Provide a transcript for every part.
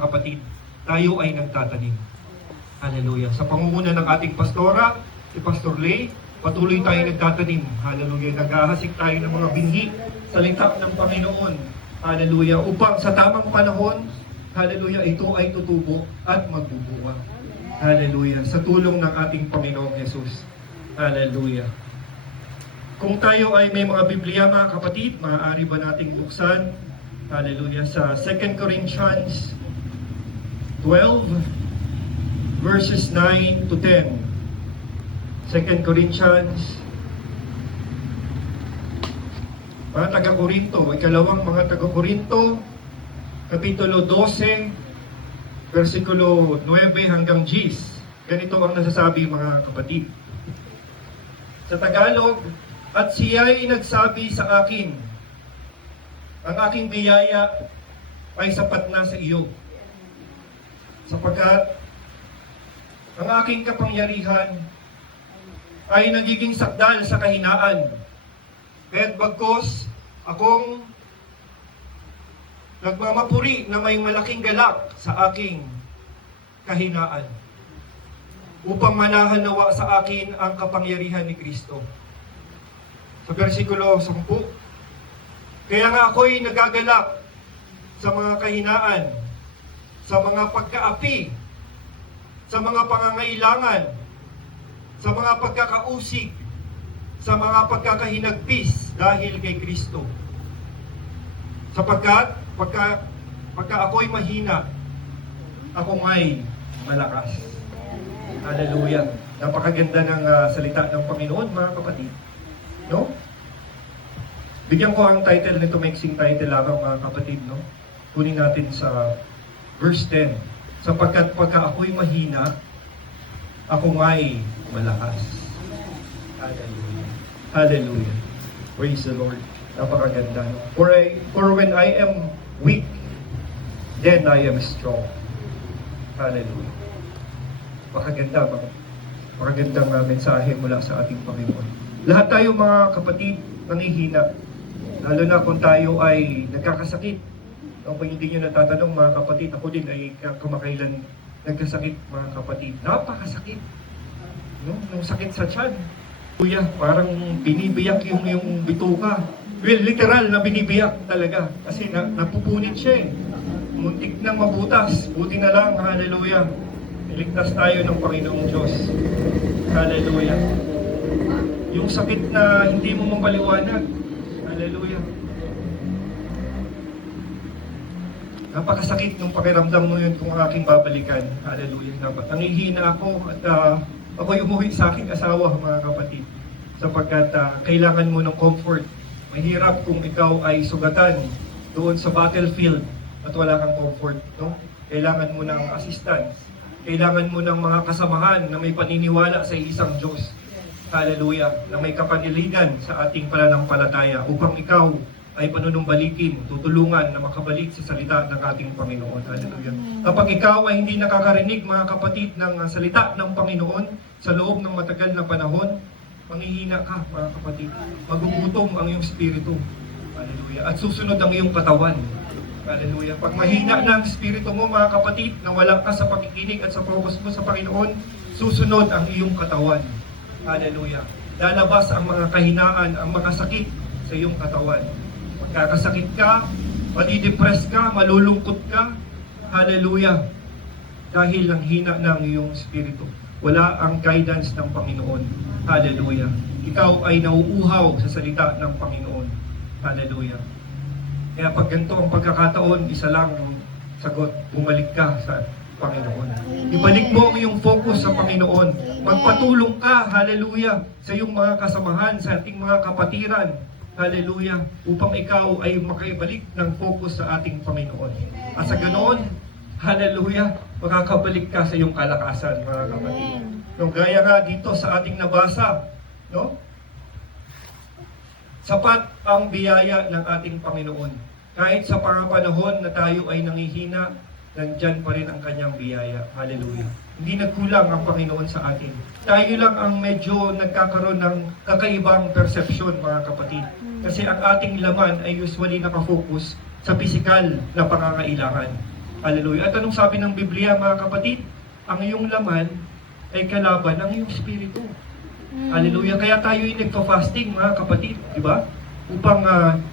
kapatid, tayo ay nagtatanim. Hallelujah. Sa pangunguna ng ating pastora, si Pastor Lay, patuloy tayo nagtatanim. Hallelujah. Naghahasik tayo ng mga binhi, salita ng Panginoon. Hallelujah. Upang sa tamang panahon, hallelujah, ito ay tutubo at magbubunga. Hallelujah. Sa tulong ng ating Panginoong Jesus. Hallelujah. Kung tayo ay may mga Biblia, mga kapatid, maaari ba nating buksan, hallelujah, sa 2 Corinthians 12, verses 9 to 10. 2 Corinthians, mga taga-Korinto, ikalawang mga taga-Korinto, Kapitulo 12, versikulo 9 hanggang 10. Ganito ang nasasabi, mga kapatid. Sa Tagalog, at siya'y nagsabi sa akin, ang aking biyaya ay sapat na sa iyo, sapagkat ang aking kapangyarihan ay nagiging sakdal sa kahinaan. Kaya't bagkos akong nagmamapuri na may malaking galak sa aking kahinaan, upang manahan nawa sa akin ang kapangyarihan ni Kristo. Sa versikulo 10, kaya nga ako'y nagagalak sa mga kahinaan, sa mga pagkaapi, sa mga pangangailangan, sa mga pagkakausig, sa mga pagkakahinagpis dahil kay Kristo. Sapagkat pagka ako'y mahina, ako nga'y malakas. Hallelujah. Napakaganda ng salita ng Panginoon, mga kapatid. No? Bigyan ko ang title nito, mixing title lamang, mga kapatid, no? Kunin natin sa verse 10. Sapagkat pagka ako'y mahina, ako nga'y malakas. Hallelujah. Hallelujah. Praise the Lord. Napakaganda. For when I am weak, then I am strong. Hallelujah. Makagandang mensahe mula sa ating Panginoon. Lahat tayo, mga kapatid, nanghihina. Lalo na kung tayo ay nagkakasakit. Kung hindi nyo natatanong, mga kapatid, ako din ay kamakailan nagkasakit, mga kapatid. Napakasakit. No? Nung sakit sa tiyan. Kuya, parang binibiyak yung bituka. Well, literal na binibiyak talaga. Kasi napupunit siya eh. Muntik nang mabutas. Buti na lang, hallelujah. Iligtas tayo ng Panginoong Diyos. Hallelujah. Yung sakit na hindi mo mapaliwanag. Hallelujah. Napakasakit nung pakiramdam mo yun kung aking babalikan. Hallelujah. Nangihina ako at ako'y umuwi sa aking asawa, mga kapatid. Sapagkat kailangan mo ng comfort. Mahirap kung ikaw ay sugatan doon sa battlefield at wala kang comfort. No? Kailangan mo ng assistance. Kailangan mo ng mga kasamahan na may paniniwala sa isang Diyos. Hallelujah, na may kapaniligan sa ating pananampalataya upang ikaw ay panunumbalikin, tutulungan na makabalik sa salita ng ating Panginoon. Hallelujah. Kapag ikaw ay hindi nakakarinig, mga kapatid, ng salita ng Panginoon sa loob ng matagal na panahon, manghihina ka, mga kapatid. Magugutom ang iyong spirito. Hallelujah. At susunod ang iyong katawan. Hallelujah. Pag mahina na ang spirito mo, mga kapatid, na wala ka sa pakikinig at sa focus mo sa Panginoon, susunod ang iyong katawan. Hallelujah. Lalabas ang mga kahinaan, ang mga sakit sa iyong katawan. Magkakasakit ka, madidepress ka, malulungkot ka. Hallelujah. Dahil lang hina ng iyong spirito. Wala ang guidance ng Panginoon. Hallelujah. Ikaw ay nauuhaw sa salita ng Panginoon. Hallelujah. Kaya pag ganito ang pagkakataon, isa lang ang sagot, bumalik ka sa Panginoon. Ibalik mo ang iyong focus sa Panginoon. Magpatulong ka, hallelujah, sa iyong mga kasamahan, sa ating mga kapatiran, hallelujah, upang ikaw ay makaibalik ng focus sa ating Panginoon. At sa ganoon, hallelujah, makakabalik ka sa iyong kalakasan, mga kapatid. No, gaya nga dito sa ating nabasa, no? Sapat ang biyaya ng ating Panginoon. Kahit sa panahon na tayo ay nangihina, nandyan pa rin ang kanyang biyaya. Hallelujah. Hindi nagkulang ang Panginoon sa atin. Tayo lang ang medyo nagkakaroon ng kakaibang perception, mga kapatid. Kasi ang ating laman ay usually nakafocus sa physical na pangangailangan. Hallelujah. At anong sabi ng Biblia, mga kapatid? Ang iyong laman ay kalaban ng iyong spirito. Hallelujah. Kaya tayo ay nagpa-fasting, mga kapatid, di ba? Upang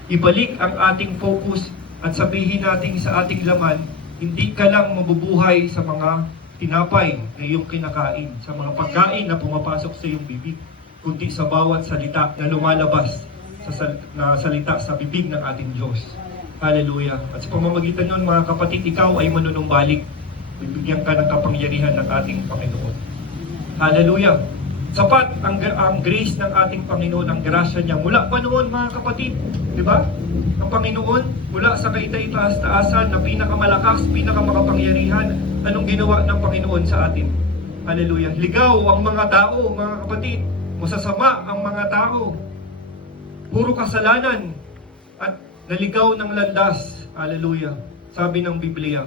ibalik ang ating focus at sabihin natin sa ating laman, hindi ka lang mabubuhay sa mga tinapay na iyong kinakain, sa mga pagkain na pumapasok sa iyong bibig, kundi sa bawat salita na lumalabas na salita sa bibig ng ating Diyos. Hallelujah. At sa pamamagitan nun, mga kapatid, ikaw ay manunumbalik. Bibigyan ka ng kapangyarihan ng ating Panginoon. Hallelujah. Sapat ang grace ng ating Panginoon, ang grasya niya. Mula pa noon, mga kapatid, di ba? Ang Panginoon, mula sa kaitaas-taasan na pinakamalakas, pinakamakapangyarihan, anong ginawa ng Panginoon sa atin? Hallelujah. Ligaw ang mga tao, mga kapatid. Masasama ang mga tao. Puro kasalanan. At naligaw ng landas. Hallelujah. Sabi ng Biblia.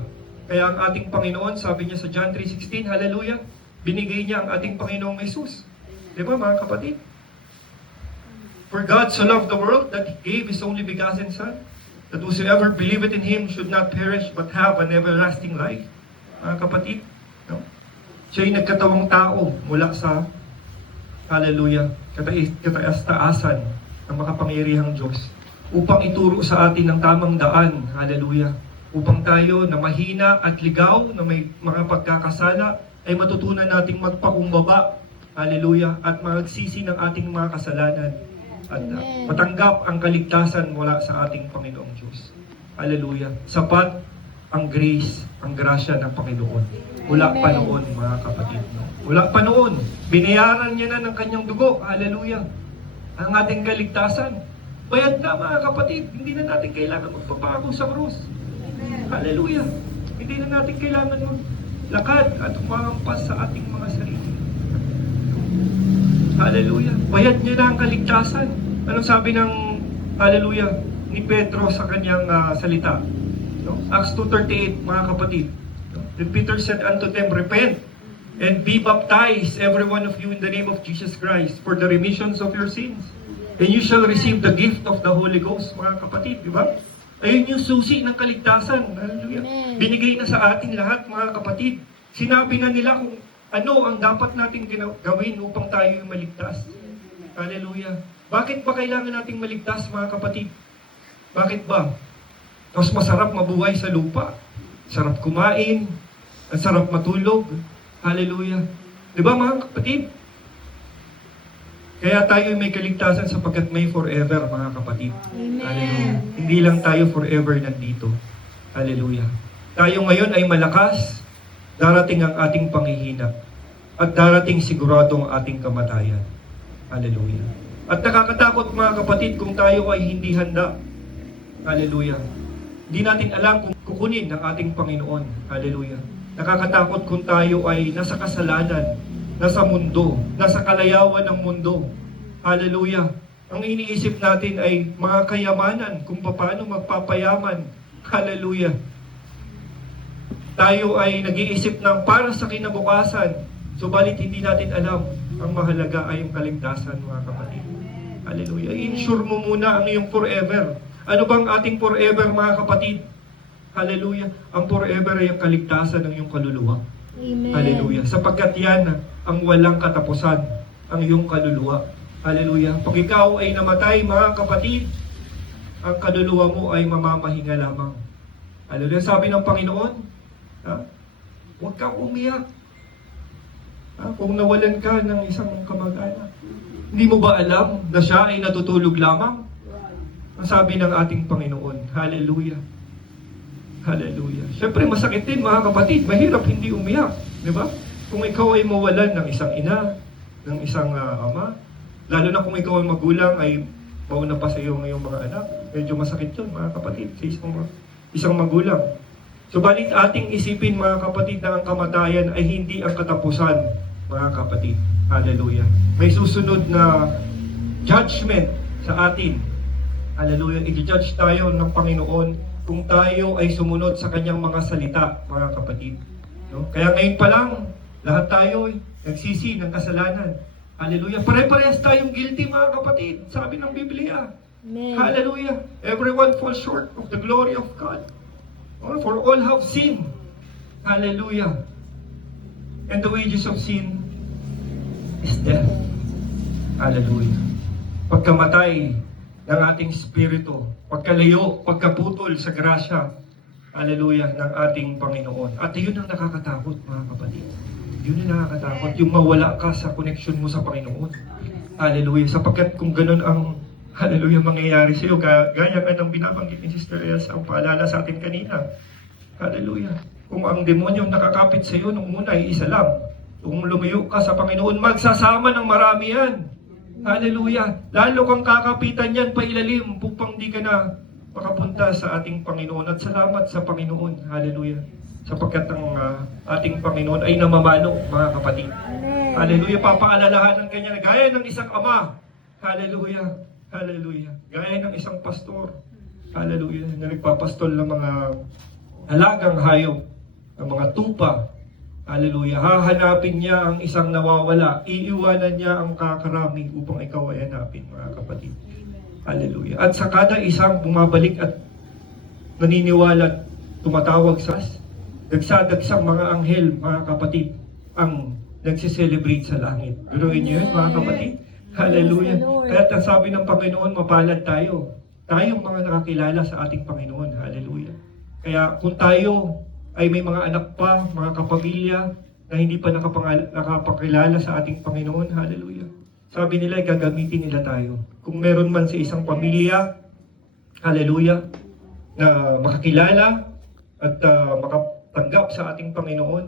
Kaya ang ating Panginoon, sabi niya sa John 3:16, hallelujah, binigay niya ang ating Panginoong Jesus. Di ba, mga kapatid? For God so loved the world that He gave His only begotten Son, that whosoever believeth in Him should not perish but have an everlasting life. Mga kapatid, no? Siya'y nagkatawang tao mula sa, hallelujah, kataas-taasan ng makapangyarihang Diyos upang ituro sa atin ang tamang daan, hallelujah, upang tayo na mahina at ligaw, na may mga pagkakasala, ay matutunan nating magpakumbaba, hallelujah, at magsisi ng ating mga kasalanan at matanggap ang kaligtasan mula sa ating Panginoong Diyos. Hallelujah. Sapat ang grace, ang grasya ng Panginoon. Mula pa noon, mga kapatid. No? Mula pa noon, binayaran niya na ng kanyang dugo, hallelujah, ang ating kaligtasan. Bayad na, mga kapatid. Hindi na natin kailangan magpapako sa krus. Hallelujah. Hindi na natin kailangan maglakad at umahampas sa ating mga sarili. Hallelujah. Bayad niya na ang kaligtasan. Anong sabi ng, hallelujah, ni Pedro sa kanyang salita? No? Acts 2:38, mga kapatid. No? Then Peter said unto them, repent and be baptized, every one of you, in the name of Jesus Christ, for the remissions of your sins. And you shall receive the gift of the Holy Ghost, mga kapatid, di ba? Ayun yung susi ng kaligtasan. Hallelujah. Binigay na sa ating lahat, mga kapatid. Sinabi na nila kung ano ang dapat nating gawin upang tayo maligtas. Hallelujah. Bakit ba kailangan nating maligtas, mga kapatid? Bakit ba? Mas masarap mabuhay sa lupa. Sarap kumain. Ang sarap matulog. Hallelujah. Di ba, mga kapatid? Kaya tayo may kaligtasan sapagkat may forever, mga kapatid. Amen. Hallelujah. Hindi lang tayo forever nandito. Hallelujah. Tayo ngayon ay malakas. Darating ang ating panghihina. At darating sigurado ang ating kamatayan. Hallelujah. At nakakatakot, mga kapatid, kung tayo ay hindi handa. Hallelujah. Hindi natin alam kung kukunin ng ating Panginoon. Hallelujah. Nakakatakot kung tayo ay nasa kasalanan, nasa mundo, nasa kalayawan ng mundo. Hallelujah. Ang iniisip natin ay mga kayamanan, kung paano magpapayaman. Hallelujah. Tayo ay nag-iisip ng para sa kinabukasan, subalit hindi natin alam, ang mahalaga ay ang kaligtasan, mga kapatid. Hallelujah. I-insure mo muna ang iyong forever. Ano bang ating forever, mga kapatid? Hallelujah. Ang forever ay ang kaligtasan ng iyong kaluluwa. Amen. Hallelujah. Sapagkat yan ang walang katapusan, ang iyong kaluluwa. Hallelujah. Pag ikaw ay namatay, mga kapatid, ang kaluluwa mo ay mamamahinga lamang. Hallelujah. Sabi ng Panginoon, huwag kang umiyak. Kung nawalan ka ng isang kamag-anak, hindi mo ba alam na siya ay natutulog lamang? Ang sabi ng ating Panginoon, hallelujah. Hallelujah. Siyempre masakit din, mga kapatid, mahirap hindi umiyak, di ba? Kung ikaw ay mawalan ng isang ina, ng isang ama, lalo na kung ikaw ay magulang, ay mauna pa sa iyo ngayong mga anak, medyo masakit yun, mga kapatid, sa isang magulang. Subalit ating isipin, mga kapatid, na ang kamatayan ay hindi ang katapusan, mga kapatid. Hallelujah. May susunod na judgment sa atin. Hallelujah. I-judge tayo ng Panginoon kung tayo ay sumunod sa kanyang mga salita, mga kapatid. No? Kaya ngayon pa lang, lahat tayo ay nagsisi ng kasalanan. Hallelujah. Pare-parehas tayong guilty, mga kapatid. Sabi ng Biblia. Amen. Hallelujah. Everyone falls short of the glory of God. For all have sinned Hallelujah. And the wages of sin is death. Hallelujah. Pagkamatay ng ating spirito, pagkalayo, pagkaputol sa grasya, hallelujah, ng ating Panginoon. At yun ang nakakatakot, mga kapatid. Yun ang nakakatakot, yung mawala ka sa connection mo sa Panginoon. Hallelujah. Sapagkat kung ganun ang, hallelujah, mangyayari sa iyo, gaya ka ng binabanggit ni Sister Elsa, ang paalala sa atin kanina. Hallelujah. Kung ang demonyo nakakapit sa iyo nung una ay isa lang, kung lumayo ka sa Panginoon, magsasama ng marami yan. Hallelujah. Lalo kang kakapitan yan pailalim upang di ka na makapunta sa ating Panginoon. At salamat sa Panginoon. Hallelujah. Sapagkat ang ating Panginoon ay namamano, mga kapatid. Hallelujah. Papaalalahanan ka niya na gaya ng isang ama. Hallelujah. Hallelujah. Gaya ng isang pastor. Hallelujah. Na nagpapastol ng mga alagang hayop, ng mga tupa. Hallelujah. Hahanapin niya ang isang nawawala. Iiwanan niya ang kakarami upang ikaw ay hanapin, mga kapatid. Hallelujah. At sa kada isang bumabalik at naniniwala at tumatawag sa dagsadagsang mga anghel, mga kapatid, ang nagsiselebrate sa langit. Biruin niyo yun, mga kapatid. Hallelujah. Kaya ang sabi ng Panginoon, mapalad tayo. Tayong mga nakakilala sa ating Panginoon. Hallelujah. Kaya kung tayo ay may mga anak pa, mga kapamilya na hindi pa nakapakilala sa ating Panginoon, hallelujah. Sabi nila, gagamitin nila tayo. Kung meron man sa isang pamilya, hallelujah, na makakilala at makatanggap sa ating Panginoon,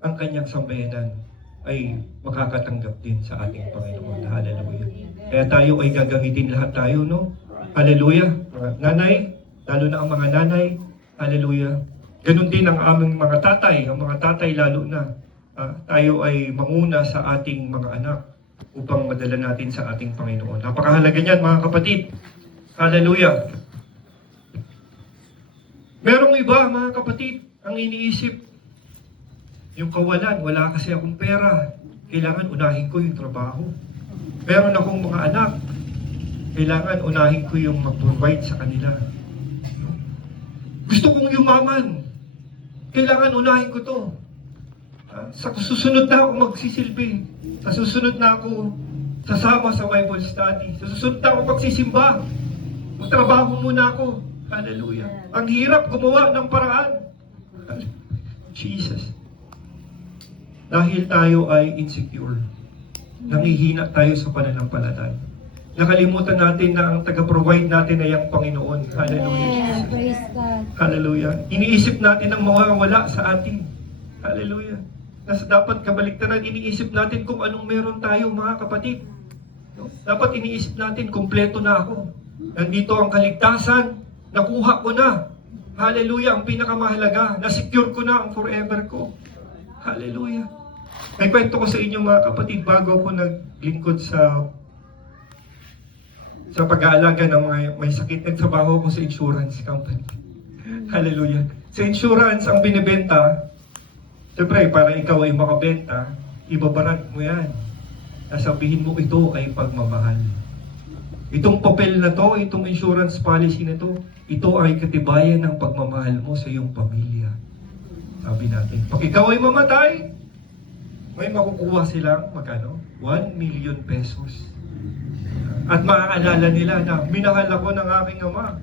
ang kanyang sambayanan ay makakatanggap din sa ating Panginoon. Hallelujah. Kaya tayo ay gagamitin lahat tayo, no? Hallelujah. Mga nanay, lalo na ang mga nanay, hallelujah. Ganun din ang aming mga tatay, ang mga tatay lalo na. Tayo ay manguna sa ating mga anak upang madala natin sa ating Panginoon. Napakahalaga niyan, mga kapatid. Hallelujah. Merong iba, mga kapatid, ang iniisip, yung kawalan, wala kasi akong pera. Kailangan unahin ko yung trabaho. Meron akong mga anak, kailangan unahin ko yung mag-provide sa kanila. Gusto kong yumaman. Kailangan unahin ko to. Sa susunod na ako magsisilbi. Sa susunod na ako sasama sa Bible study. Sa susunod na ako magsisimba. Magtrabaho muna ako. Hallelujah. Ang hirap gumawa ng paraan. Jesus. Dahil tayo ay insecure. Nangihina tayo sa pananampalataya. Nakalimutan natin na ang taga-provide natin ay ang Panginoon. Hallelujah. Yeah, praise God. Hallelujah. Iniisip natin ang mawawala sa atin. Hallelujah. Nasa dapat kabaliktaran, iniisip natin kung anong meron tayo, mga kapatid. No? Dapat iniisip natin, kumpleto na ako. Nandito ang kaligtasan, nakuha ko na. Hallelujah, ang pinakamahalaga. Na-secure ko na ang forever ko. Hallelujah. May kwento ko sa inyo, mga kapatid, bago ako naglingkod sa pag-aalaga ng mga may sakit. Nagtrabaho ko sa insurance company. Hallelujah. Sa insurance, ang binibenta, siyempre, para ikaw ay makabenta, ibabarat mo yan. Nasabihin mo, ito ay pagmamahal. Itong papel na to, itong insurance policy na to, ito ay katibayan ng pagmamahal mo sa iyong pamilya. Sabi natin, pag ikaw ay mamatay, may makukuha silang, magkano? 1 million pesos. At maaalala nila na minahal ako ng aking ama.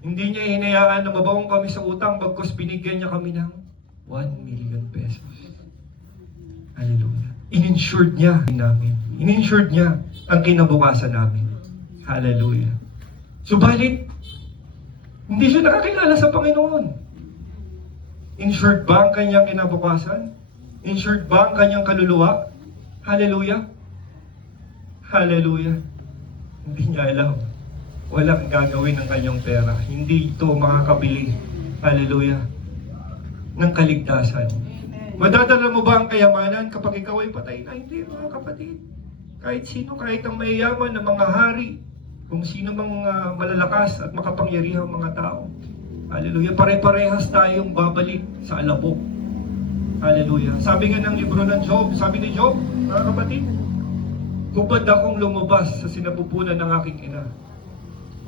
Hindi niya hinayaan na mabaong kami sa utang bagkus binigyan niya kami ng 1 million pesos. Hallelujah. In-insured niya namin. In-insured niya ang kinabukasan namin. Hallelujah. Subalit, hindi siya nakakilala sa Panginoon. Insured ba ang kanyang kinabukasan? Insured ba ang kanyang kaluluwa? Hallelujah. Hallelujah. Hindi niya alam. Walang gagawin ng kanyang pera. Hindi ito makakabili. Hallelujah. Ng kaligtasan. Madadala mo ba ang kayamanan kapag ikaw ay patay na? Hindi, mga kapatid. Kahit sino, kahit ang mayayaman na mga hari, kung sino mang malalakas at makapangyarihang mga tao. Hallelujah. Pare-parehas tayong babalik sa alabok. Hallelujah. Sabi nga ng libro ng Job, sabi ni Job, mga kapatid, hubad akong lumabas sa sinapupunan ng aking ina.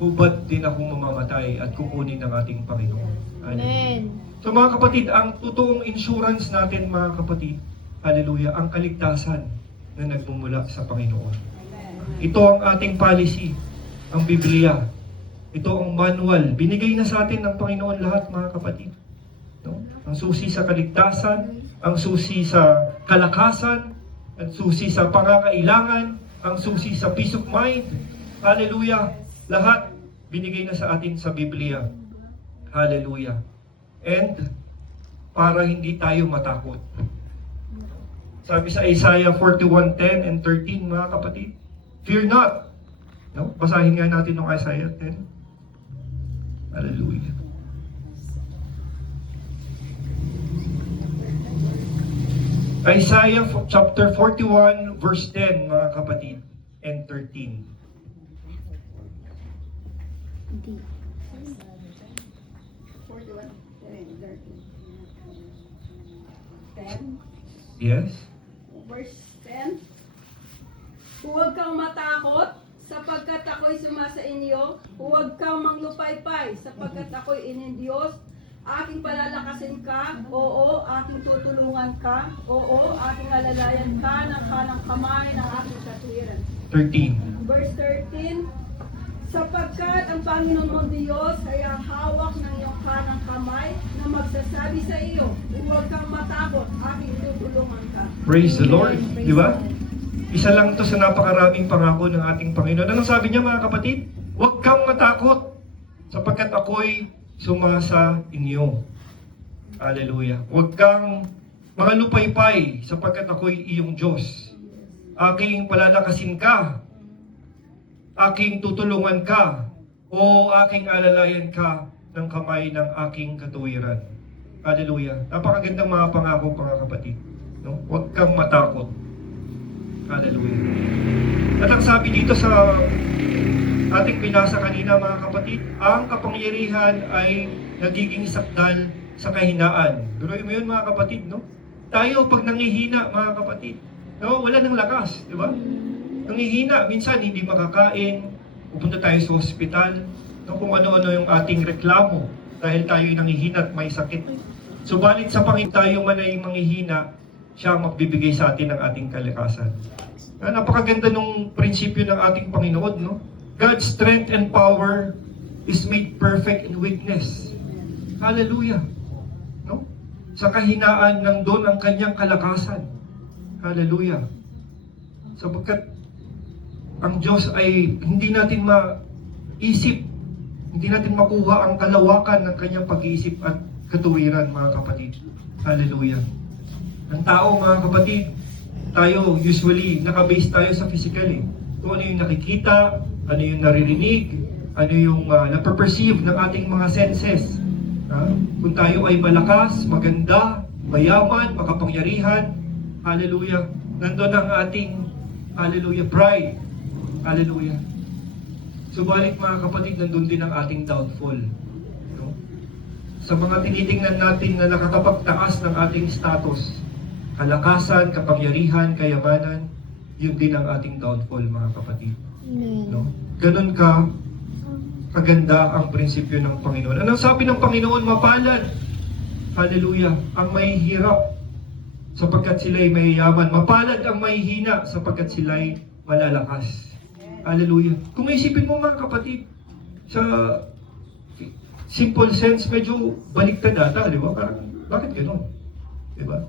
Hubad din akong mamamatay at kukunin ng ating Panginoon. Amen. So mga kapatid, ang totoong insurance natin mga kapatid, hallelujah, ang kaligtasan na nagmumula sa Panginoon. Ito ang ating policy, ang Biblia. Ito ang manual. Binigay na sa atin ng Panginoon lahat mga kapatid. No? Ang susi sa kaligtasan, ang susi sa kalakasan, ang susi sa pangangailangan, ang susi sa peace of mind. Hallelujah. Lahat binigay na sa atin sa Biblia. Hallelujah. And para hindi tayo matakot. Sabi sa Isaiah 41:10 and 13, mga kapatid, fear not. No? Basahin nga natin ng Isaiah 10. Hallelujah. Isaiah chapter 41 verse 10, mga kapatid, and 13. Hindi. 41, 10, Yes? verse 10. Huwag kang matakot, sapagkat ako'y sumasa inyo. Huwag kang manglupaypay, sapagkat ako'y inyong Diyos. Aking palalakasin ka, oo, aking tutulungan ka, oo, aking alalayan ka ng kanang kamay ng aking katwiran. 13. Verse 13, sapagkat ang Panginoon mong Diyos ay ang hawak ng iyong kanang kamay na magsasabi sa iyo, huwag kang matakot, aking tutulungan ka. Praise the Lord. Di ba? Isa lang to sa napakaraming pangako ng ating Panginoon. Anong sabi niya mga kapatid? Huwag kang matakot sapagkat ako'y sumasa inyo. Hallelujah. Huwag kang mga lupaypay sapagkat ako'y iyong Diyos. Aking palalakasin ka. Aking tutulungan ka. O aking alalayan ka ng kamay ng aking katuwiran. Hallelujah. Napakagandang mga pangako mga kapatid. No? Huwag kang matakot. Hallelujah. At ang sabi dito sa ating binasa kanina mga kapatid, ang kapangyarihan ay nagiging sakdal sa kahinaan. Duruin mo yun mga kapatid, no? Tayo pag nangihina mga kapatid, no? Wala ng lakas, di ba? Nangihina, minsan hindi makakain, pupunta tayo sa ospital, no? Kung ano-ano yung ating reklamo dahil tayo'y nangihina at may sakit. Subalit sa Panginoon tayo man ay manghihina, siya ang magbibigay sa atin ng ating kalakasan. Napakaganda nung prinsipyo ng ating Panginoon, no? God's strength and power is made perfect in weakness. Hallelujah. No? Sa kahinaan ng doon ang kanyang kalakasan. Hallelujah. Sapagkat ang Diyos ay hindi natin maisip, hindi natin makuha ang kalawakan ng kanyang pag-iisip at katuwiran, mga kapatid. Hallelujah. Ang tao, mga kapatid, tayo usually nakabase tayo sa physical eh. Kung ano yung nakikita, ano yung naririnig, ano yung naperperceive ng ating mga senses. Kung tayo ay malakas, maganda, mayaman, makapangyarihan, hallelujah, nandun ang ating, hallelujah, pride. Hallelujah. Subalit mga kapatid, nandun din ang ating downfall. No? Sa mga tinitingnan natin na nakakapagtaas ng ating status, kalakasan, kapangyarihan, kayamanan, yun din ang ating downfall, mga kapatid. No? Ganun ka kaganda ang prinsipyo ng Panginoon. Anong sabi ng Panginoon? Mapalad. Hallelujah. Ang mahihirap sapagkat sila'y mayayaman. Mapalad ang mahihina sapagkat sila'y malalakas. Hallelujah. Kung isipin mo mga kapatid, sa simple sense, medyo baliktad ata, di ba? Parang, bakit gano'n? Di ba?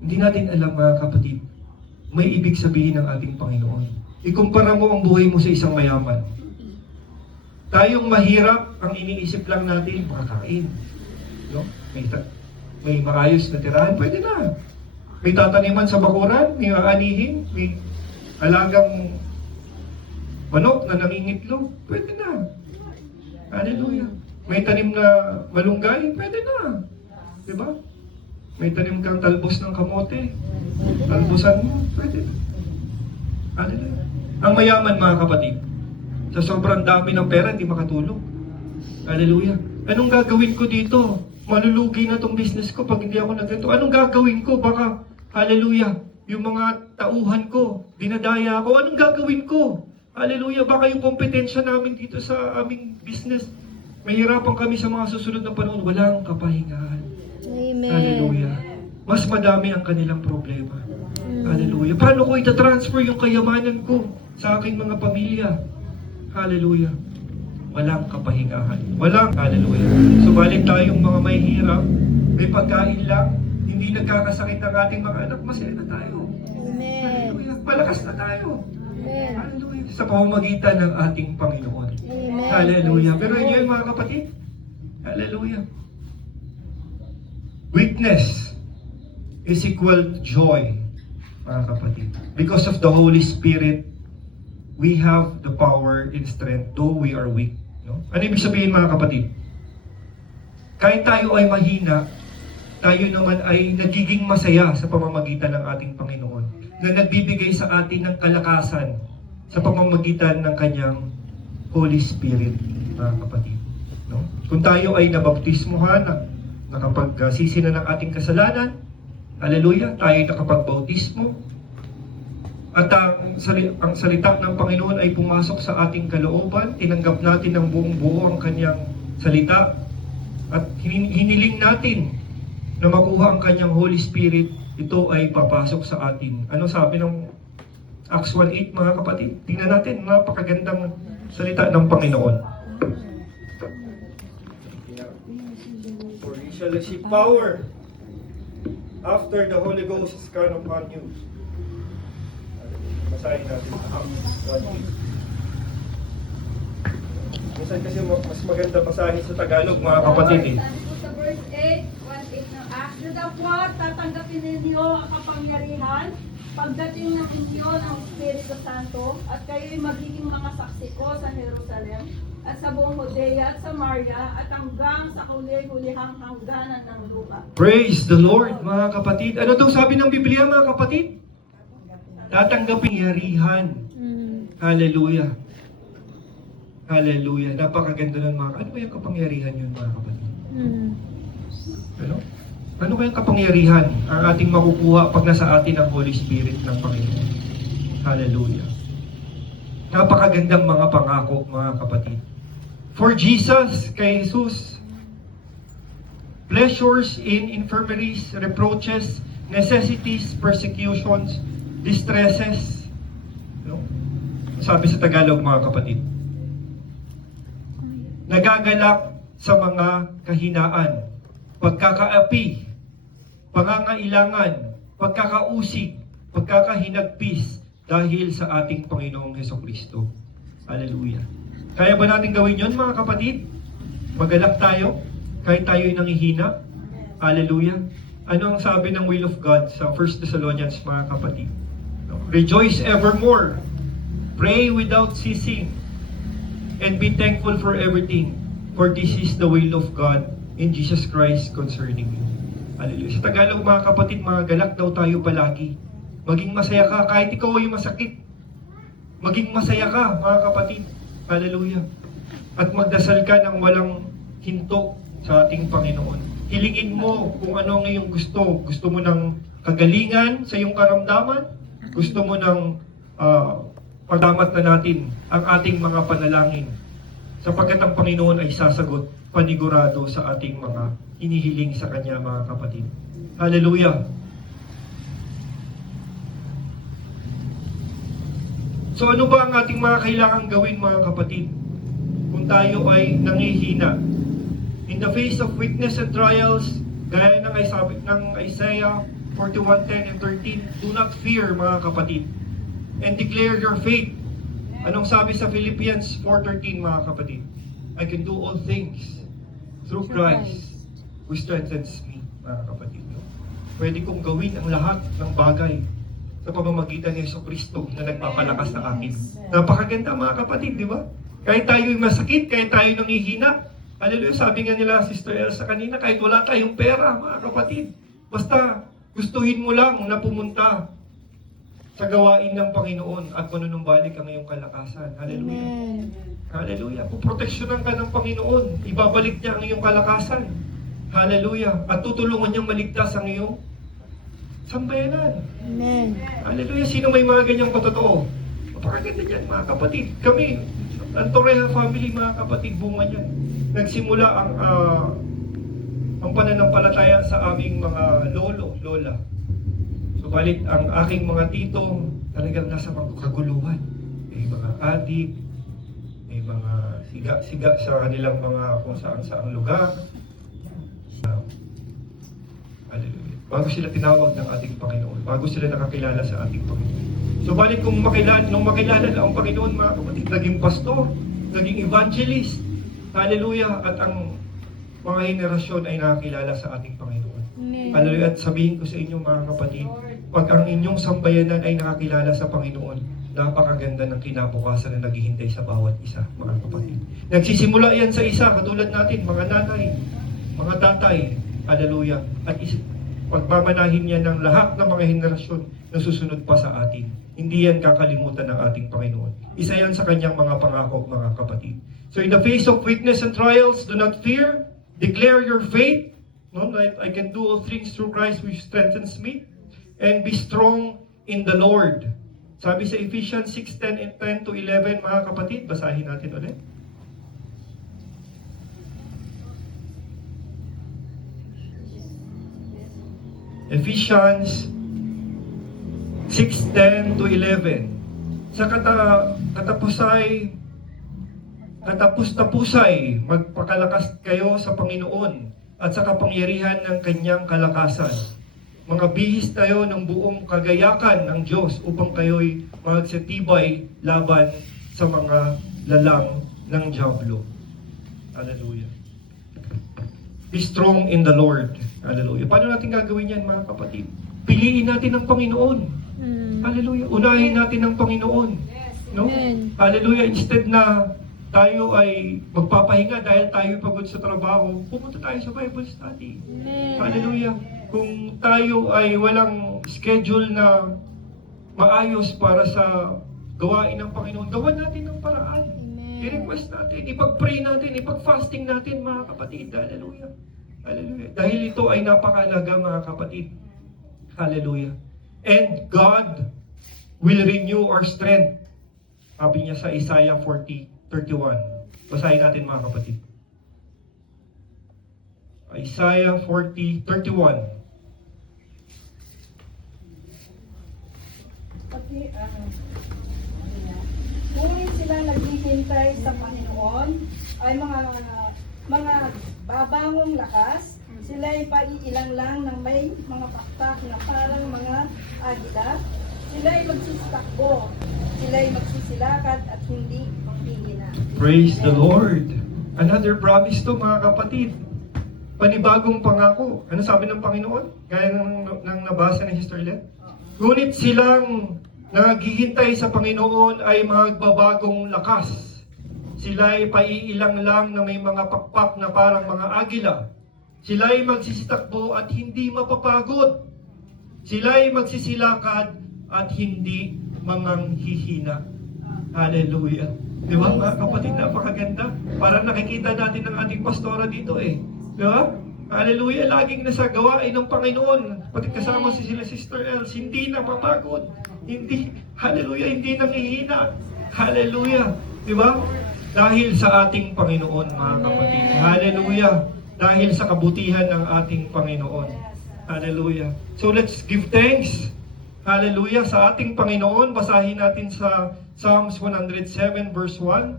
Hindi natin alam mga kapatid, may ibig sabihin ng ating Panginoon. Ikumpara mo ang buhay mo sa isang mayaman. Tayong mahirap, ang iniisip lang natin, makakain. No? May maayos na tirahan, pwede na. May tataniman sa bakuran, may aanihin, may alagang manok na nangingitlog, pwede na. Hallelujah. May tanim na malunggay, pwede na. Diba? May tanim kang talbos ng kamote, talbosan mo, pwede na. Hallelujah. Ang mayaman mga kapatid, sa sobrang dami ng pera, hindi makatulog. Hallelujah. Anong gagawin ko dito? Malulugi na tong business ko pag hindi ako nagganto. Anong gagawin ko? Baka, hallelujah, yung mga tauhan ko, dinadaya ako. Anong gagawin ko? Hallelujah, baka yung kompetensya namin dito sa aming business, Mahirapan kami sa mga susunod na panahon, walang kapahingahan. Amen. Hallelujah. Mas madami ang kanilang problema. Hallelujah. Paano ko itatransfer yung kayamanan ko sa aking mga pamilya? Hallelujah. Walang kapahingahan. Walang, hallelujah. Subalit tayong mga may hirap, may pagkain lang, hindi nagkakasakit ang ating mga anak, masaya na tayo. Amen. Hallelujah. Malakas na tayo. Amen. Hallelujah. Sa pamamagitan ng ating Panginoon. Amen. Hallelujah. Pero yun mga kapatid, hallelujah. Weakness is equal to joy, mga kapatid. Because of the Holy Spirit, we have the power and strength though we are weak. No? Ano ibig sabihin mga kapatid? Kahit tayo ay mahina, tayo naman ay nagiging masaya sa pamamagitan ng ating Panginoon na nagbibigay sa atin ng kalakasan sa pamamagitan ng Kanyang Holy Spirit, mga kapatid. No? Kung tayo ay nabaptismuhan, nakapagsisi na ng ating kasalanan, hallelujah, tayo ay nakapagbautismo, at ang salita ng Panginoon ay pumasok sa ating kalooban, tinanggap natin ng buong buo ang Kanyang salita, at hiniling natin na makuha ang Kanyang Holy Spirit, ito ay papasok sa atin. Ano sabi ng Acts 1:8 mga kapatid? Tingnan natin, napakagandang salita ng Panginoon. For you shall receive power after the Holy Ghost is come upon you. Basahin natin Acts 1:8. Minsan kasi mas maganda basahin sa Tagalog mga kapatid eh. Sabi po sa verse 8, 1:8 ng Acts, "Datapwat, tatanggapin ninyo ang kapangyarihan pagdating ng inyo ng Espiritu Santo, at kayo'y magiging mga saksi ko sa Jerusalem at sa buong Judea at Samaria at hanggang sa huli-hulihang hangganan ng lupa." Praise the Lord mga kapatid. Ano daw sabi ng Biblia mga kapatid? Tatanggapin yarihan. Hallelujah. Hallelujah. Napakaganda ng mga... Ano ba yung kapangyarihan yun mga kapatid? Ano? Ano kayang kapangyarihan ang ating makukuha pag nasa atin ang Holy Spirit ng Panginoon? Hallelujah. Napakagandang mga pangako, mga kapatid. For Jesus, kay Jesus, pleasures in infirmaries, reproaches, necessities, persecutions, distresses. No? Sabi sa Tagalog, mga kapatid. Nagagalak sa mga kahinaan, pagkakaapi, pangangailangan, pagkakausig, pagkakahinagpis dahil sa ating Panginoong Hesukristo. Hallelujah. Kaya ba natin gawin yon mga kapatid? Magalak tayo kahit tayo'y nangihina? Hallelujah. Ano ang sabi ng will of God sa 1 Thessalonians mga kapatid? No? Rejoice evermore. Pray without ceasing. And be thankful for everything. For this is the will of God in Jesus Christ concerning you. Hallelujah. Sa Tagalog mga kapatid, mga galak daw tayo palagi. Maging masaya ka kahit ikaw ay masakit. Maging masaya ka mga kapatid. Hallelujah. At magdasal ka ng walang hinto sa ating Panginoon. Hilingin mo kung ano ang iyong gusto. Gusto mo ng kagalingan sa iyong karamdaman? Gusto mo ng pagdamat na natin ang ating mga panalangin. Sapagkat ang Panginoon ay sasagot panigurado sa ating mga inihiling sa Kanya mga kapatid. Hallelujah! So ano ba ang ating mga kailangang gawin mga kapatid? Kung tayo ay nangihina. In the face of weakness and trials, gaya ng Isaiah 41:10 and 13, do not fear mga kapatid. And declare your faith. Anong sabi sa Philippians 4:13 mga kapatid? I can do all things through Christ who strengthens me, mga kapatid. No? Pwede kong gawin ang lahat ng bagay sa pamamagitan ni Jesucristo na nagpapalakas sa akin. Napakaganda mga kapatid, di ba? Kahit tayo'y masakit, kahit tayo nangihina. Hallelujah, sabi nga nila Sister Elsa kanina, kahit wala tayong pera, mga kapatid. Basta gustuhin mo lang na pumunta sa gawain ng Panginoon at manunumbalik ang iyong kalakasan. Hallelujah. Amen. Hallelujah. Puproteksyonan ka ng Panginoon. Ibabalik niya ang iyong kalakasan. Hallelujah. At tutulungan niyang maligtas ang iyong sambayanan. Amen. Hallelujah. Sino may mga ganyang patotoo? Napakaganda niyan mga kapatid. Kami, Ang Torreja family, mga kapatid, bunga niyan. Nagsimula ang pananampalataya sa aming mga lolo, lola. Subalit ang aking mga tito talagang nasa kaguluhan. May mga adik, may mga siga-siga sa kanilang mga kung saan-saang lugar. Hallelujah. Bago sila tinawag ng ating Panginoon, bago sila nakakilala sa ating Panginoon. Subalit kung nung makilala na ang Panginoon, mga kapatid, naging pastor, naging evangelist, hallelujah, at ang mga henerasyon ay nakakilala sa ating Panginoon. Amen. Hallelujah. At sabihin ko sa inyo, mga kapatid, pag ang inyong sambayanan ay nakakilala sa Panginoon, napakaganda ng kinabukasan na naghihintay sa bawat isa, mga kapatid. Nagsisimula yan sa isa, katulad natin, mga nanay, mga tatay, hallelujah. At pagmamanahin niya ng lahat ng mga henerasyon na susunod pa sa atin. Hindi yan kakalimutan ng ating Panginoon. Isa yan sa kanyang mga pangako, mga kapatid. So in the face of weakness and trials, do not fear. Declare your faith. No, like I can do all things through Christ which strengthens me. And be strong in the Lord. Sabi sa Ephesians 6:10 and 10 to 11, mga kapatid, basahin natin ulit. Ephesians 6:10 to 11. Sa katapus-tapusay, magpakalakas kayo sa Panginoon at sa kapangyarihan ng kanyang kalakasan. Mga bihis tayo ng buong kagayakan ng Diyos upang kayo'y magsitibay laban sa mga lalang ng dyablo. Hallelujah. Be strong in the Lord. Hallelujah. Paano natin gagawin yan, mga kapatid? Piliin natin ang Panginoon. Hallelujah. Unahin natin ang Panginoon. No? Amen. Hallelujah. Instead na tayo ay magpapahinga dahil tayo pagod sa trabaho, pumunta tayo sa Bible study. Amen. Hallelujah. Kung tayo ay walang schedule na maayos para sa gawain ng Panginoon, gawan natin ng paraan. Amen. I-request natin, ipag-pray natin, ipag-fasting natin, mga kapatid. Hallelujah. Hallelujah. Dahil ito ay napakalaga, mga kapatid. Hallelujah. And God will renew our strength. Sabi niya sa Isaiah 40:31. Basahin natin, mga kapatid. Isaiah 40:31. Ngunit sila naghihintay sa Panginoon ay mga babangong lakas. Sila'y paiilang lang ng may mga pakpak na parang mga agila. Sila'y magsitakbo. Sila'y magsisilakad at hindi maghihina. Praise the Lord. Another promise to, mga kapatid. Panibagong pangako. Ano sabi ng Panginoon? Gaya ng nabasa ni Sister Len. Ngunit silang naghihintay sa Panginoon ay magbabagong lakas. Sila'y paiilang lang na may mga pakpak na parang mga agila. Sila'y magsisitakbo at hindi mapapagod. Sila'y magsisilakad at hindi manganghihina. Hallelujah. Di ba, mga kapatid, napakaganda. Parang nakikita natin ang ating pastora dito eh. Di ba? Hallelujah, laging nasa gawain ng Panginoon. Pati kasama si sila Sister Els, hindi napapagod. Hindi, hallelujah, hindi nanghihina. Hallelujah. Di ba? Dahil sa ating Panginoon, mga kapatid. Hallelujah. Dahil sa kabutihan ng ating Panginoon. Hallelujah. So let's give thanks. Hallelujah. Sa ating Panginoon, basahin natin sa Psalms 107 verse 1.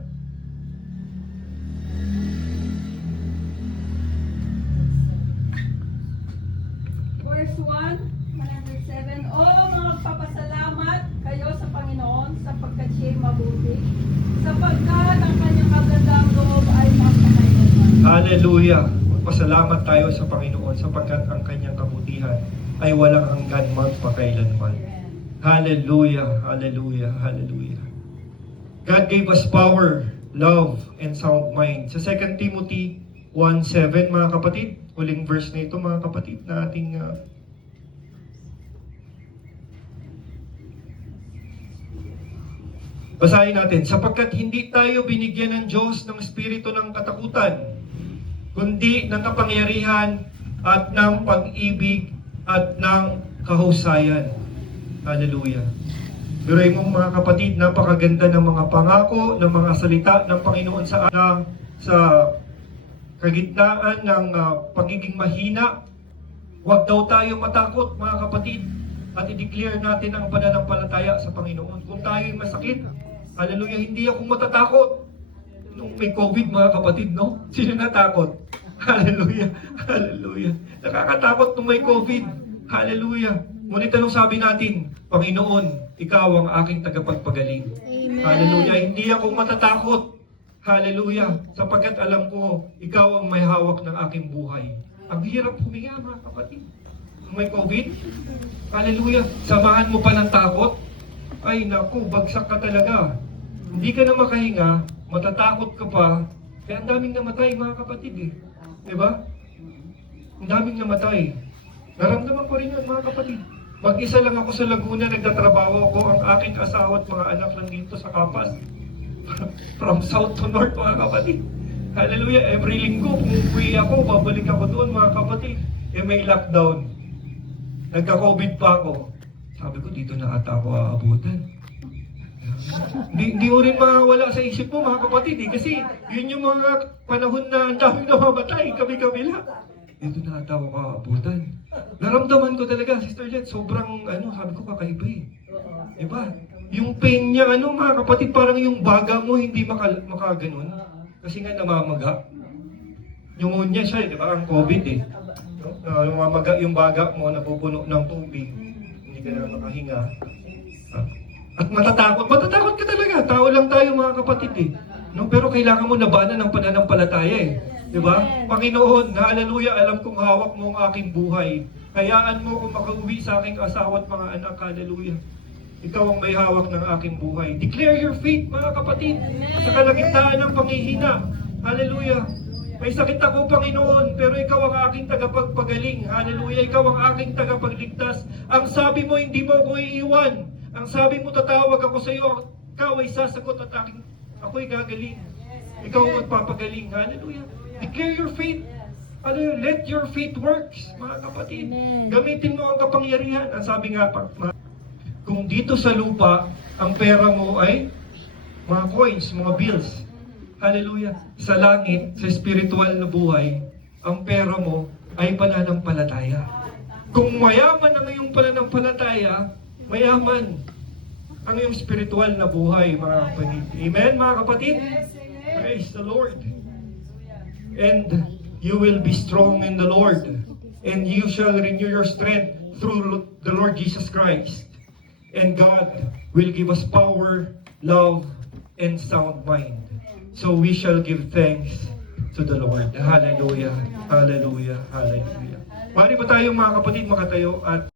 Verse 1, 107. Magpapasalamat kayo sa Panginoon sapagkat siya'y mabuti, sapagkat ang kanyang kagandang loob ay magpakailanman. Hallelujah. Magpasalamat tayo sa Panginoon sapagkat ang kanyang kabutihan ay walang hanggan magpakailanman. Hallelujah. Hallelujah. Hallelujah. God gave us power, love, and sound mind. Sa 2 Timothy 1:7, mga kapatid, huling verse na ito, mga kapatid, na ating basahin natin. Sapagkat hindi tayo binigyan ng Diyos ng espiritu ng katakutan, kundi ng kapangyarihan at ng pag-ibig at ng kahusayan. Hallelujah. Biruin mo mga kapatid, napakaganda ng mga pangako, ng mga salita ng Panginoon sa kagitnaan ng pagiging mahina. Huwag daw tayo matakot mga kapatid at i-declare natin ang pananampalataya sa Panginoon. Kung tayo'y masakit, hallelujah, hindi ako matatakot. Nung may COVID mga kapatid, no? Sino natakot? Hallelujah, hallelujah. Nakakatakot nung may COVID. Hallelujah. Ngunit anong sabi natin? Panginoon, ikaw ang aking tagapagpagaling. Amen. Hallelujah. Hindi ako matatakot. Hallelujah. Sapagkat alam ko, ikaw ang may hawak ng aking buhay. Ang hirap huminga mga kapatid. Kung may COVID, hallelujah. Samahan mo pa ng takot. Ay naku, bagsak ka talaga. Hindi ka na makahinga, matatakot ka pa. Kaya ang daming namatay mga kapatid eh. Diba? Ang daming namatay. Naramdaman ko rin yun mga kapatid. Mag-isa lang ako sa Laguna, nagtatrabaho ako, ang aking asawa at mga anak lang dito sa Kapas. From south to north mga kapatid. Hallelujah, every linggo, umuwi ako, babalik ako doon mga kapatid. Eh may lockdown. Nagka-COVID pa ako. Sabi ko, dito na ata ako aabutan. Hindi mo rin mawala sa isip mo mga kapatid eh. Kasi yun yung mga panahon na ang daming namamatay, kami-kabila. Dito na ata ako aabutan. Naramdaman ko talaga, Sister Jet, sobrang, sabi ko kakaiba eh. Diba? Yung pain niya, mga kapatid, parang yung baga mo hindi makaganon. Kasi nga namamaga. Pneumonia siya, di ba? Ang COVID eh. No? Namamaga yung baga mo, napupuno ng tubig. Hindi ka na makahinga. At matatakot. Matatakot ka talaga. Tao lang tayo mga kapatid eh. No? Pero kailangan mo labanan ng pananampalataya eh. Di ba? Panginoon, na haleluya, alam kong hawak mo ang aking buhay. Hayaan mo kung makauwi sa aking asawa at mga anak. Haleluya. Ikaw ang may hawak ng aking buhay. Declare your faith, mga kapatid. Sa kalagitnaan ng panghihina. Hallelujah. May sakit ako, Panginoon, pero ikaw ang aking tagapagpagaling. Hallelujah. Ikaw ang aking tagapagligtas. Ang sabi mo, hindi mo ako iiwan. Ang sabi mo, tatawag ako sa iyo. Ikaw ay sasagot at ako'y gagaling. Ikaw ang magpapagaling. Hallelujah. Declare your faith. Hallelujah. Let your faith works, mga kapatid. Amen. Gamitin mo ang kapangyarihan. Ang sabi nga, kung dito sa lupa, ang pera mo ay mga coins, mga bills. Hallelujah. Sa langit, sa spiritual na buhay, ang pera mo ay pananampalataya. Kung mayaman ang iyong pananampalataya, mayaman ang iyong spiritual na buhay, mga kapatid. Amen, mga kapatid? Praise the Lord. And you will be strong in the Lord, and you shall renew your strength through the Lord Jesus Christ. And God will give us power, love, and sound mind. So we shall give thanks to the Lord. Hallelujah, hallelujah, hallelujah. Mari ba tayong mga kapatid makatayo at